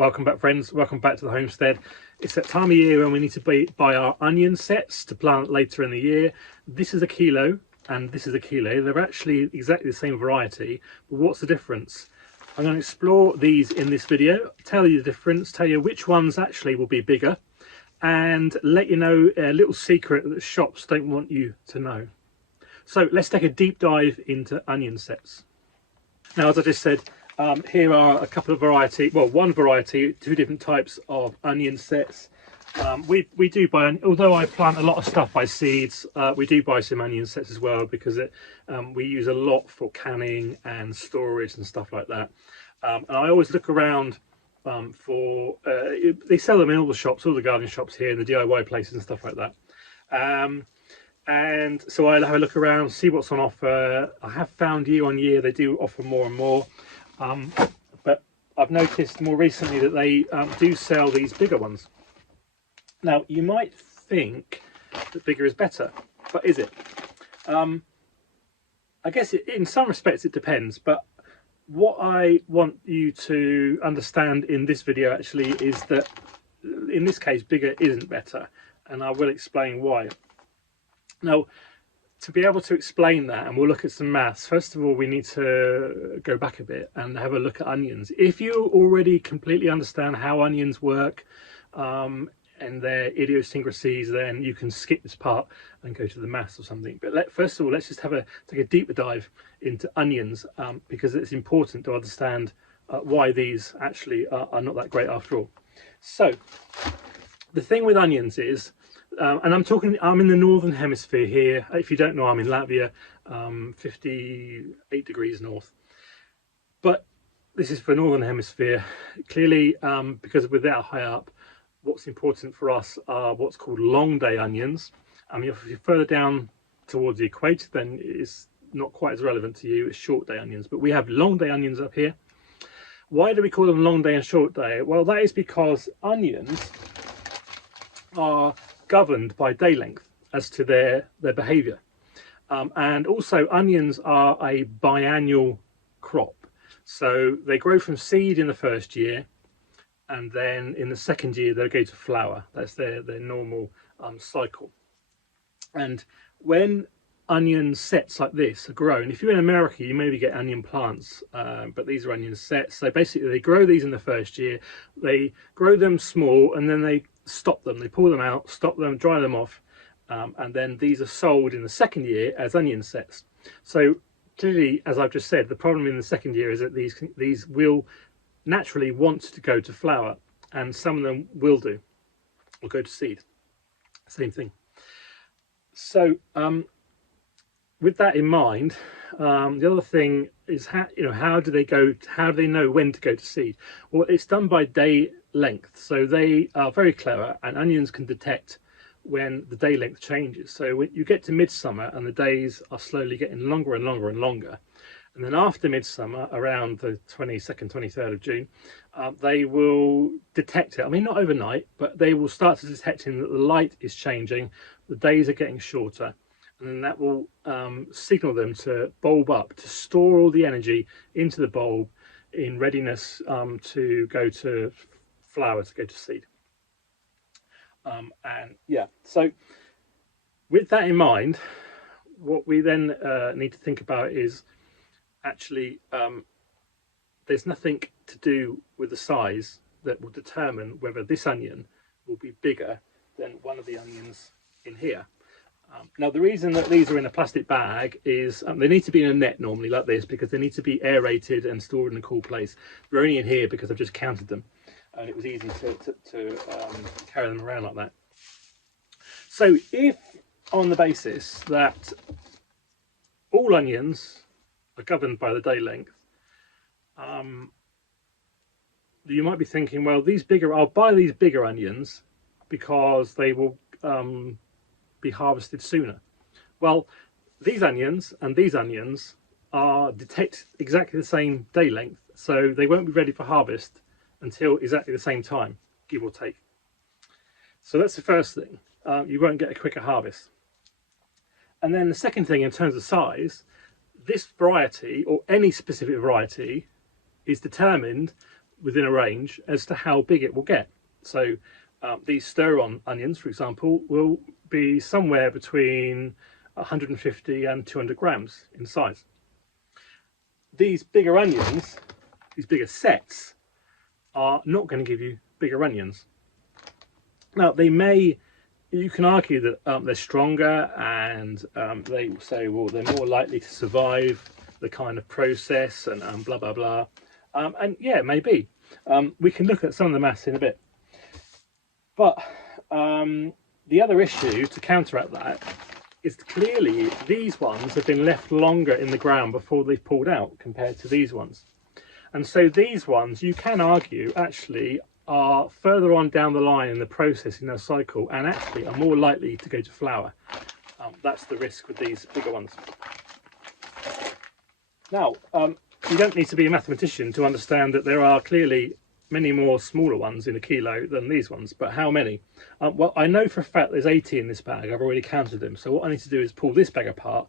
Welcome back, friends. Welcome back to the homestead. It's that time of year when we need to buy our onion sets to plant later in the year. This is a kilo and this is a kilo. They're actually exactly the same variety, but what's the difference? I'm going to explore these in this video, tell you the difference, tell you which ones actually will be bigger, and let you know a little secret that the shops don't want you to know. So let's take a deep dive into onion sets. Now, as I just said, here are a couple of one variety, two different types of onion sets. We do buy, although I plant a lot of stuff by seeds, we do buy some onion sets as well, because we use a lot for canning and storage and stuff like that. And I always look around they sell them in all the shops, all the garden shops here, and the DIY places and stuff like that. And so I'll have a look around, see what's on offer. I have found year on year they do offer more and more. But I've noticed more recently that they do sell these bigger ones. Now, you might think that bigger is better, but is it? I guess in some respects it depends, but what I want you to understand in this video actually is that in this case bigger isn't better, and I will explain why. Now, to be able to explain that, and we'll look at some maths, first of all we need to go back a bit and have a look at onions. If you already completely understand how onions work and their idiosyncrasies, then you can skip this part and go to the maths or something. But first of all, let's just take a deeper dive into onions, because it's important to understand why these actually are not that great after all. So the thing with onions is, and I'm in the northern hemisphere here. If you don't know, I'm in Latvia, 58 degrees north. But this is for northern hemisphere. Clearly, because we're that high up, what's important for us are what's called long day onions. I mean, if you're further down towards the equator, then it's not quite as relevant to you as short day onions. But we have long day onions up here. Why do we call them long day and short day? Well, that is because onions are governed by day length as to their behavior, and also onions are a biannual crop, so they grow from seed in the first year, and then in the second year they'll go to flower. That's their normal cycle. And when onion sets like this are grown, if you're in America you maybe get onion plants, but these are onion sets. So basically they grow these in the first year, they grow them small, and then they stop them, they pull them out, stop them, dry them off, and then these are sold in the second year as onion sets. So clearly, as I've just said, the problem in the second year is that these will naturally want to go to flower, and some of them will go to seed. Same thing. So with that in mind, the other thing is how do they know when to go to seed? Well, it's done by day length. So they are very clever, and onions can detect when the day length changes. So when you get to midsummer and the days are slowly getting longer and longer and longer, and then after midsummer, around the 22nd, 23rd of June, they will detect it. I mean, not overnight, but they will start to detecting that the light is changing, the days are getting shorter, and then that will signal them to bulb up, to store all the energy into the bulb in readiness to go to flower, to go to seed. And yeah, so with that in mind, what we then need to think about is actually there's nothing to do with the size that will determine whether this onion will be bigger than one of the onions in here. Now, the reason that these are in a plastic bag is they need to be in a net normally like this, because they need to be aerated and stored in a cool place. They're only in here because I've just counted them, and it was easy to carry them around like that. So if on the basis that all onions are governed by the day length, you might be thinking, well, I'll buy these bigger onions because they will be harvested sooner. Well, these onions and these onions detect exactly the same day length, so they won't be ready for harvest until exactly the same time, give or take. So that's the first thing. You won't get a quicker harvest. And then the second thing, in terms of size, this variety, or any specific variety, is determined within a range as to how big it will get. So these stir-on onions, for example, will be somewhere between 150 and 200 grams in size. These bigger onions, these bigger sets, are not going to give you bigger onions. Now, you can argue that they're stronger, and they say, well, they're more likely to survive the kind of process and blah blah blah, and yeah, maybe. We can look at some of the maths in a bit, but the other issue to counteract that is clearly these ones have been left longer in the ground before they've pulled out compared to these ones, and so these ones, you can argue, actually are further on down the line in the process in their cycle, and actually are more likely to go to flower. That's the risk with these bigger ones. Now, you don't need to be a mathematician to understand that there are clearly many more smaller ones in a kilo than these ones, but how many? Well, I know for a fact there's 80 in this bag. I've already counted them. So what I need to do is pull this bag apart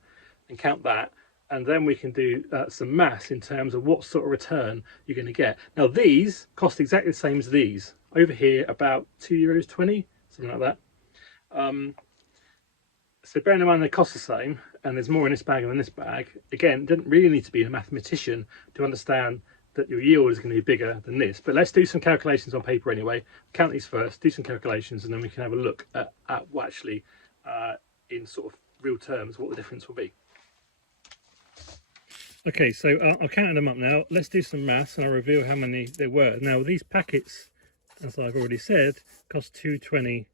and count that, and then we can do some maths in terms of what sort of return you're going to get. Now, these cost exactly the same as these. Over here, about €2.20, something like that. So bearing in mind they cost the same, and there's more in this bag than in this bag, again, didn't really need to be a mathematician to understand that your yield is going to be bigger than this. But let's do some calculations on paper anyway. Count these first, do some calculations, and then we can have a look at what actually, in sort of real terms, what the difference will be. Okay, so I'll count them up now. Let's do some maths and I'll reveal how many there were. Now, these packets, as I've already said, cost $2.20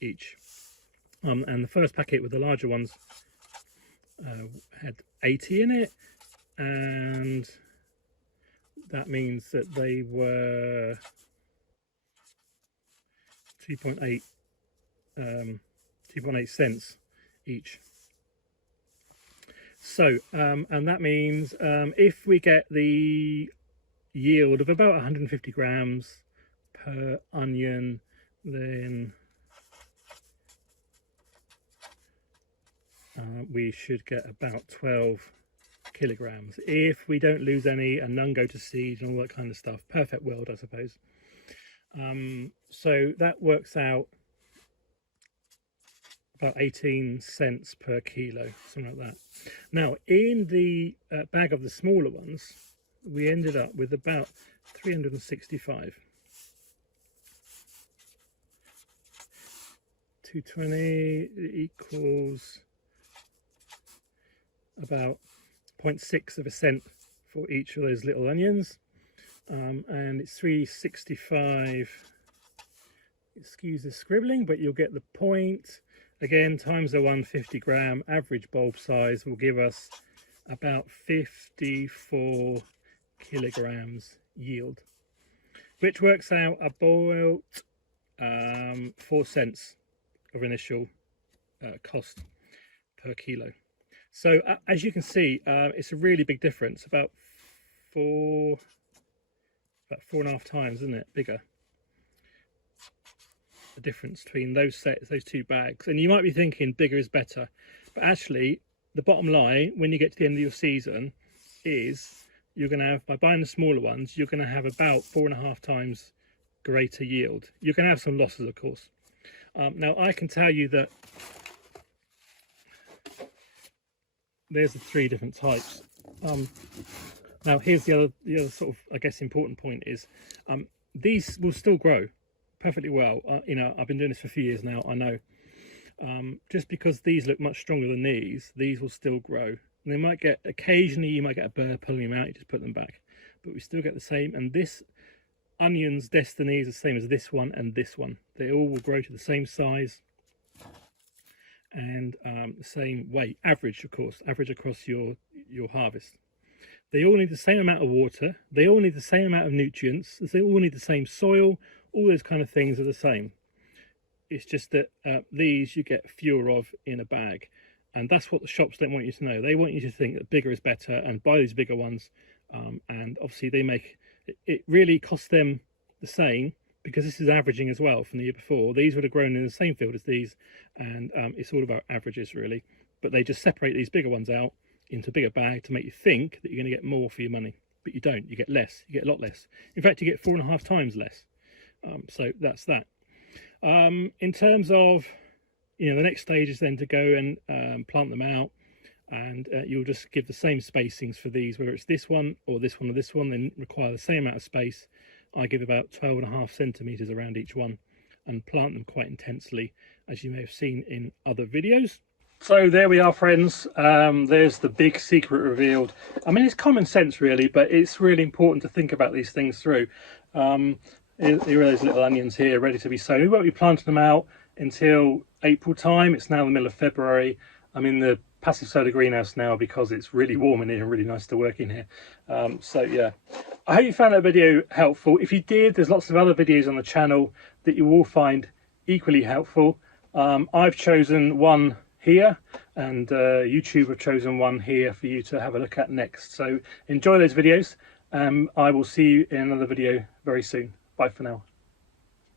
each. And the first packet with the larger ones had 80 in it, and that means that they were 2.8 cents each. So, and that means if we get the yield of about 150 grams per onion, then we should get about 12 kilograms if we don't lose any and none go to seed and all that kind of stuff. Perfect world, I suppose. So that works out about 18 cents per kilo, something like that. Now, in the bag of the smaller ones, we ended up with about 365. 220 equals about 0.6 of a cent for each of those little onions, and it's 365. Excuse the scribbling, but you'll get the point. Again, times the 150 gram average bulb size will give us about 54 kilograms yield, which works out about 4 cents of initial cost per kilo. So as you can see, it's a really big difference, about 4.5 times, isn't it, bigger, the difference between those sets, those two bags. And you might be thinking bigger is better, but actually the bottom line when you get to the end of your season is you're going to have, by buying the smaller ones, you're going to have about 4.5 times greater yield. You're going to have some losses, of course. Now I can tell you that there's the 3 different types. Now here's the other sort of, I guess, important point is these will still grow perfectly well. You know, I've been doing this for a few years now. I know just because these look much stronger than these will still grow. And they might get, occasionally you might get a bird pulling them out, you just put them back, but we still get the same. And this onion's destiny is the same as this one and this one. They all will grow to the same size and the same weight, average, of course, average across your harvest. They all need the same amount of water, they all need the same amount of nutrients, they all need the same soil, all those kind of things are the same. It's just that these you get fewer of in a bag, and that's what the shops don't want you to know. They want you to think that bigger is better and buy these bigger ones, and obviously they make it really costs them the same, because this is averaging as well from the year before. These would have grown in the same field as these, and it's all about averages really, but they just separate these bigger ones out into a bigger bag to make you think that you're going to get more for your money. but you don't. You get less. You get a lot less. In fact, you get 4.5 times less. So that's that. In terms of, the next stage is then to go and plant them out, and you'll just give the same spacings for these, whether it's this one or this one or this one, then require the same amount of space. I give about 12.5 centimeters around each one and plant them quite intensely, as you may have seen in other videos. So there we are, friends. There's the big secret revealed. I mean, it's common sense really, but it's really important to think about these things through. Here are those little onions here ready to be sown. We won't be planting them out until April time. It's now the middle of February. I'm in the passive solar greenhouse now because it's really warm in here and really nice to work in here. So yeah, I hope you found that video helpful. If you did, there's lots of other videos on the channel that you will find equally helpful. I've chosen one here, and YouTube have chosen one here for you to have a look at next. So enjoy those videos. I will see you in another video very soon. Bye for now.